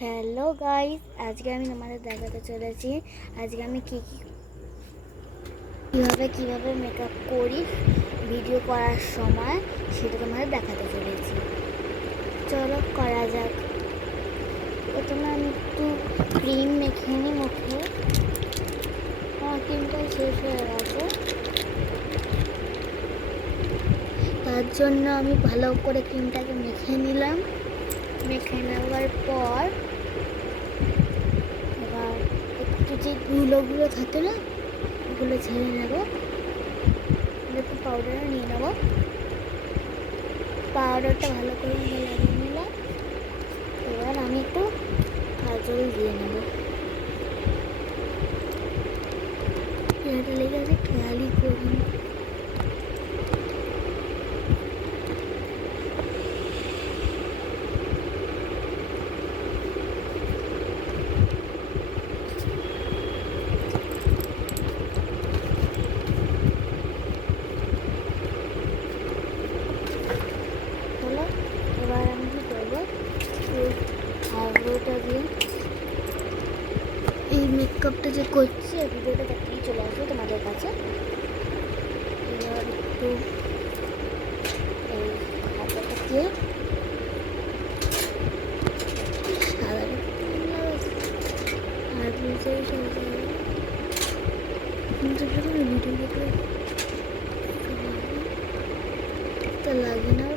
Hello guys, আজকে আমি তোমাদের দেখাতে চলেছি আজকে আমি কিভাবে মেকআপ করি ভিডিও করার সময় সেটা তোমাদের দেখাতে চলেছি। চলো করা যাক। প্রথমে আমি একটু ক্রিম মেখে নিই মুখে। আমার ক্রিমটা শেষ হয়ে গেছে, তার জন্য আমি ভালো করে ক্রিমটাকে মেখে নিলাম। মেখে নেওয়ার পর এবার একটু যে ধুলোগুলো থাকে না, ওগুলো ছেড়ে নেব। একটু পাউডার নিয়ে নেব, পাউডারটা ভালো করে লাগিয়ে নিলাম। এবার আমি একটু কাজল দিয়ে নেব। এটা লেগে আছে, খেয়ালই করিনি। এবার আমি কি করবো, আইব্রোটা দিয়ে এই মেকআপটা যে করছি এই ভিডিওটা তাড়াতাড়ি চলে আসবে তোমাদের কাছে। এবার একটু এই হাতাটা দিয়ে আর বুঝেই ভিডিও লাগিয়ে নেব।